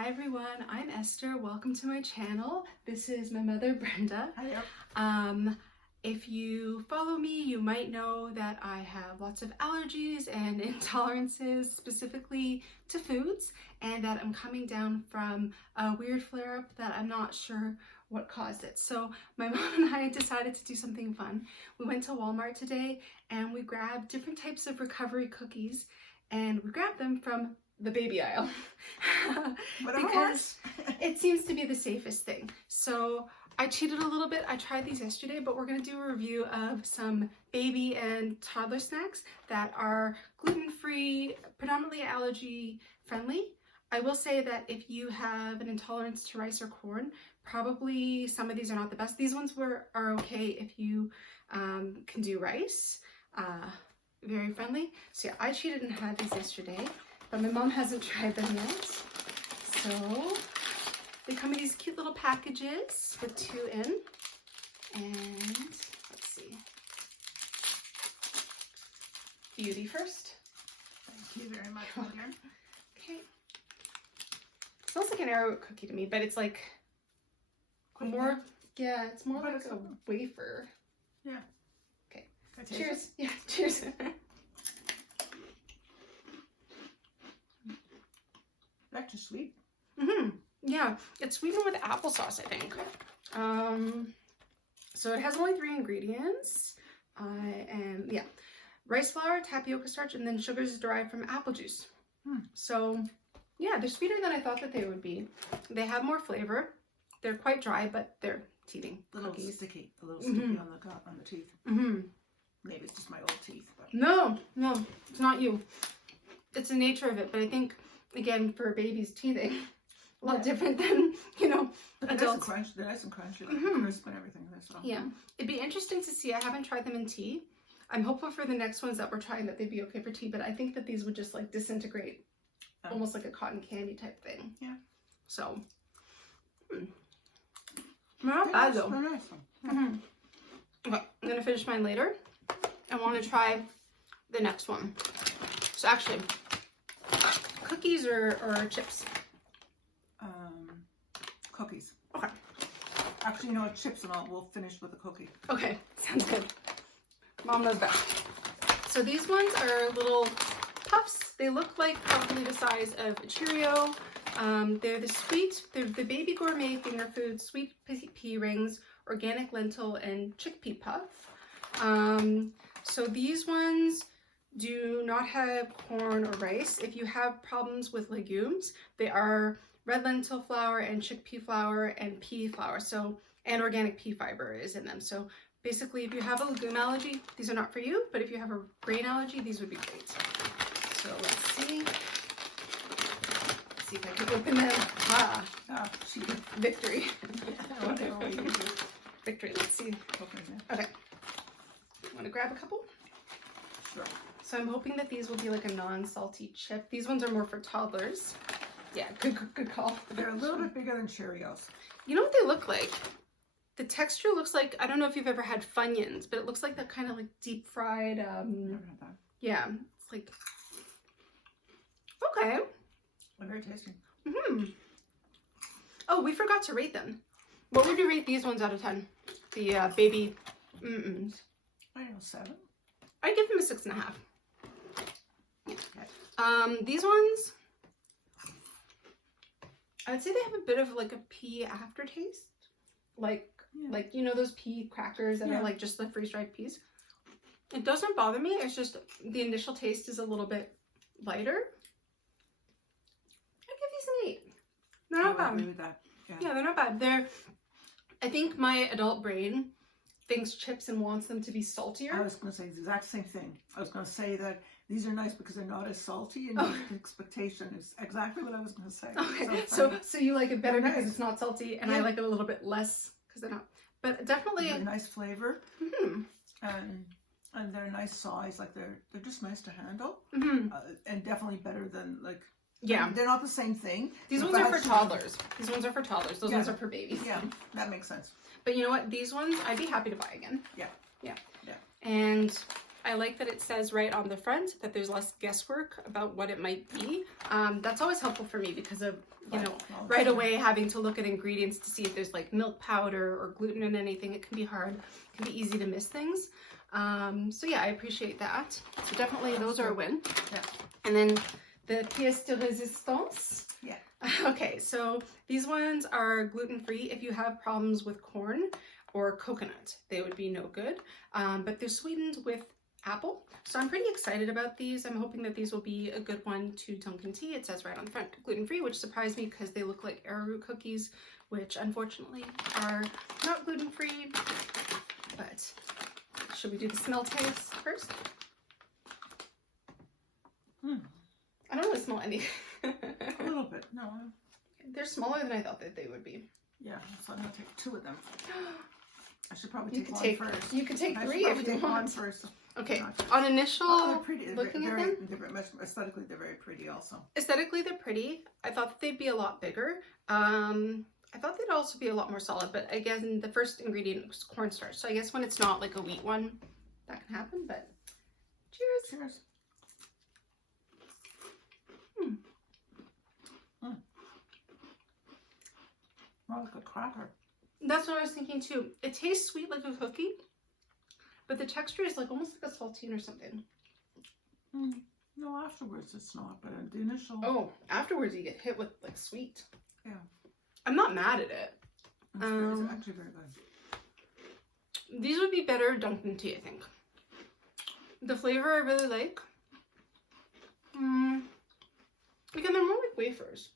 Hi everyone, I'm Esther. Welcome to my channel. This is my mother, Brenda. Hiya. If you follow me, you might know that I have lots of allergies and intolerances specifically to foods, and that I'm coming down from a weird flare-up that I'm not sure what caused it. So my mom and I decided to do something fun. We went to Walmart today and we grabbed different types of recovery cookies, and we grabbed them from the baby aisle because it seems to be the safest thing. So I cheated a little bit. I tried these yesterday, but we're going to do a review of some baby and toddler snacks that are gluten-free, predominantly allergy-friendly. I will say that if you have an intolerance to rice or corn, probably some of these are not the best. These ones are okay if you can do rice. Very friendly. So yeah, I cheated and had these yesterday, but my mom hasn't tried them yet. So they come in these cute little packages with 2 in. And let's see. Beauty first. Thank you very much, my dear. Okay. Smells like an arrowroot cookie to me, but it's like more, yeah, it's more like a wafer. Yeah. Okay. Cheers. Yeah, cheers. That's just sweet. Yeah, it's sweetened with applesauce, I think. So it has only 3 ingredients. Yeah, rice flour, tapioca starch, and then sugars derived from apple juice. So yeah, they're sweeter than I thought that they would be. They have more flavor. They're quite dry, but they're teething cookies. Sticky, a little sticky on the teeth. Maybe it's just my old teeth. But... No, it's not you. It's the nature of it, but I think, again, for babies teething, a lot different than, but adults. They're nice and crunchy, like the crisp and everything. So. Yeah, it'd be interesting to see. I haven't tried them in tea. I'm hopeful for the next ones that we're trying that they'd be okay for tea, but I think that these would just like disintegrate, almost like a cotton candy type thing. Yeah. So, not bad though. They're nice. Okay, I'm gonna finish mine later. I want to try the next one. So actually, cookies or chips? Cookies. Okay. Actually, you know what? Chips and all. We'll finish with a cookie. Okay, sounds good. Mom knows best. So these ones are little puffs. They look like probably the size of a Cheerio. They're the baby Gourmet Finger Foods sweet pea rings, organic lentil, and chickpea puff. So these ones do not have corn or rice. If you have problems with legumes, they are red lentil flour and chickpea flour and pea flour. So, and organic pea fiber is in them. So basically, if you have a legume allergy, these are not for you, but if you have a grain allergy, these would be great. So let's see. Let's see if I can open them. Victory. Victory, let's see. Okay. Want to grab a couple? Sure. So I'm hoping that these will be like a non-salty chip. These ones are more for toddlers. Yeah, good call. They're a little bit bigger than Cheerios. You know what they look like? The texture looks like, I don't know if you've ever had Funyuns, but it looks like that kind of like deep fried, Never had that. yeah, it's like, okay. They're very tasty. Oh, we forgot to rate them. What would you rate these ones out of 10? The baby mm-ms. I don't know, 7. I'd give them a 6.5. Okay. These ones, I would say they have a bit of like a pea aftertaste. Like you know those pea crackers that are like just the freeze-dried peas? It doesn't bother me. It's just the initial taste is a little bit lighter. I'd give these an 8. They're not bad. I agree with that. Yeah, they're not bad. I think my adult brain thinks chips and wants them to be saltier. I was going to say the exact same thing. I was going to say that these are nice because they're not as salty, and your expectation is exactly what I was going to say. Okay, so you like it better because it's not salty, and I like it a little bit less because they're not. But definitely a nice flavor, and they're a nice size. Like they're just nice to handle, and definitely better than like. Yeah, they're not the same thing. These ones are for toddlers. These ones are for toddlers. Those ones are for babies. Yeah, that makes sense. But you know what? These ones, I'd be happy to buy again. Yeah. And I like that it says right on the front that there's less guesswork about what it might be. That's always helpful for me because of, you know, right away having to look at ingredients to see if there's like milk powder or gluten in anything. It can be hard. It can be easy to miss things. So yeah, I appreciate that. So definitely those are a win. Yeah. And then the pièce de résistance. Yeah. Okay, so these ones are gluten-free. If you have problems with corn or coconut, they would be no good. But they're sweetened with apple. So I'm pretty excited about these. I'm hoping that these will be a good one to Dunkin' Tea. It says right on the front, gluten-free, which surprised me because they look like arrowroot cookies, which unfortunately are not gluten-free. But should we do the smell taste first? I don't really smell any. A little bit, no. They're smaller than I thought that they would be. Yeah, so I'm gonna take 2 of them. I should probably take one first. You could take 3 if you want. One first. Okay, on initial they're pretty. looking at them, aesthetically they're very pretty also. Aesthetically they're pretty. I thought that they'd be a lot bigger. I thought they'd also be a lot more solid, but again, the first ingredient was cornstarch. So I guess when it's not like a wheat one, that can happen, but cheers. Cheers. More like a cracker. That's what I was thinking too. It tastes sweet like a cookie, but the texture is like almost like a saltine or something. No, afterwards it's not, but the initial... Oh, afterwards you get hit with like sweet. Yeah. I'm not mad at it. It's actually very good. These would be better Dunkin' Tea, I think. The flavor I really like. Again, they're more like wafers.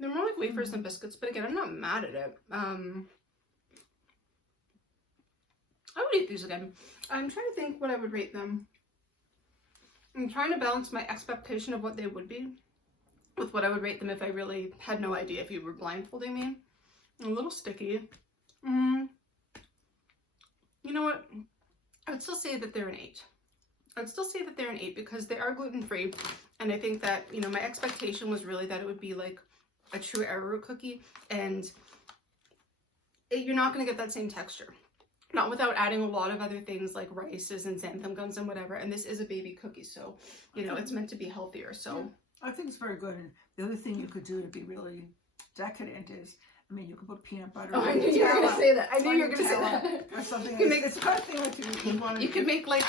They're more like wafers than biscuits, but again, I'm not mad at it. I would eat these again. I'm trying to think what I would rate them. I'm trying to balance my expectation of what they would be with what I would rate them if I really had no idea, if you were blindfolding me. A little sticky. You know what? I would still say that they're an 8. I'd still say that they're an 8 because they are gluten-free, and I think that, you know, my expectation was really that it would be like a true arrowroot cookie, and you're not going to get that same texture. Not without adding a lot of other things like rices and xanthan gums and whatever, and this is a baby cookie, so, you know, it's meant to be healthier, so. Yeah, I think it's very good, and the other thing you could do to be really decadent is, I mean, you could put peanut butter. Oh, I knew you were going to say that. I knew you were going to say that. Or something. You could make, it's the kind of thing like you could make like,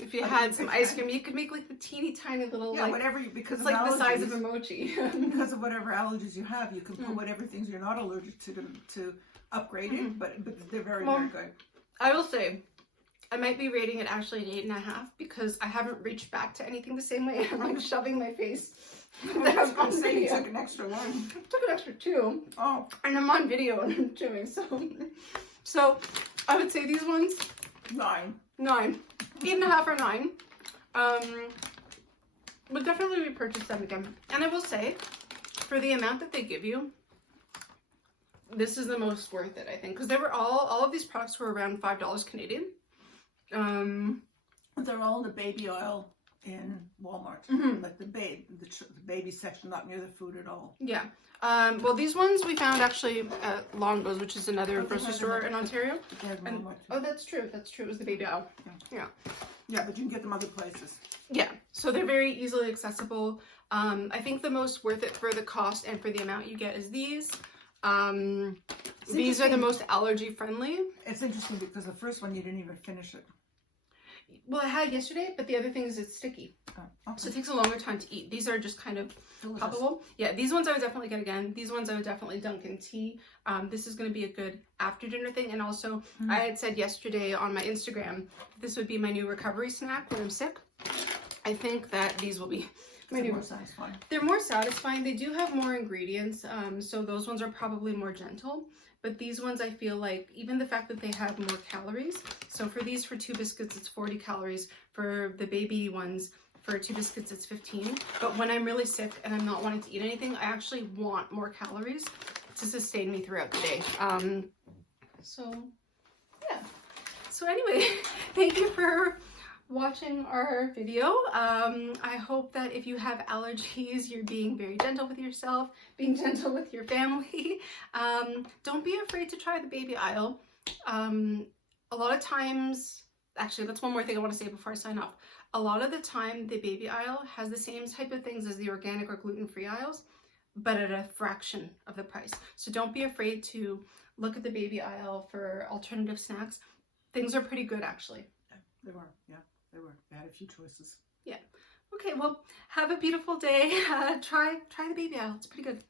if you had some ice cream, you could make like the teeny tiny little, yeah, like, whatever, because it's of like allergies, the size of a mochi. because of whatever allergies you have, you can put whatever things you're not allergic to upgrade it, but they're very, very good. I will say, I might be rating it actually an 8.5 because I haven't reached back to anything the same way. I'm like shoving my face. I was going to say you took an extra one. I took an extra 2. Oh. And I'm on video and I'm chewing, so I would say these ones 9. 9. 8.5 or 9. Would definitely repurchase them again. And I will say, for the amount that they give you, this is the most worth it, I think, because they were all of these products were around $5 Canadian. They're all in the baby aisle in Walmart, like the baby section, not near the food at all. Yeah. Well, these ones we found actually at Longbows, which is another grocery store in Ontario. And, oh, that's true. That's true. It was the baby aisle. Yeah. Yeah, but you can get them other places. Yeah. So they're very easily accessible. I think the most worth it for the cost and for the amount you get is these. These are the most allergy friendly. It's interesting because the first one you didn't even finish it. Well, I had yesterday, but the other thing is it's sticky. Oh, okay. So it takes a longer time to eat. These are just kind of poppable. Yeah, these ones I would definitely get again. These ones I would definitely Dunkin' Tea. This is going to be a good after dinner thing. And also, I had said yesterday on my Instagram, this would be my new recovery snack when I'm sick. I think that these will be more satisfying. They're more satisfying. They do have more ingredients, so those ones are probably more gentle. But these ones, I feel like, even the fact that they have more calories. So for these, for 2 biscuits, it's 40 calories. For the baby ones, for 2 biscuits, it's 15. But when I'm really sick and I'm not wanting to eat anything, I actually want more calories to sustain me throughout the day. So, yeah. So anyway, thank you for watching our video. I hope that if you have allergies, you're being very gentle with yourself, being gentle with your family. Don't be afraid to try the baby aisle. A lot of times, actually, that's one more thing I want to say before I sign off. A lot of the time, the baby aisle has the same type of things as the organic or gluten-free aisles, but at a fraction of the price. So don't be afraid to look at the baby aisle for alternative snacks. Things are pretty good, actually. They were, yeah, they were. They had a few choices. Yeah. Okay, well, have a beautiful day. Try the baby aisle. It's pretty good.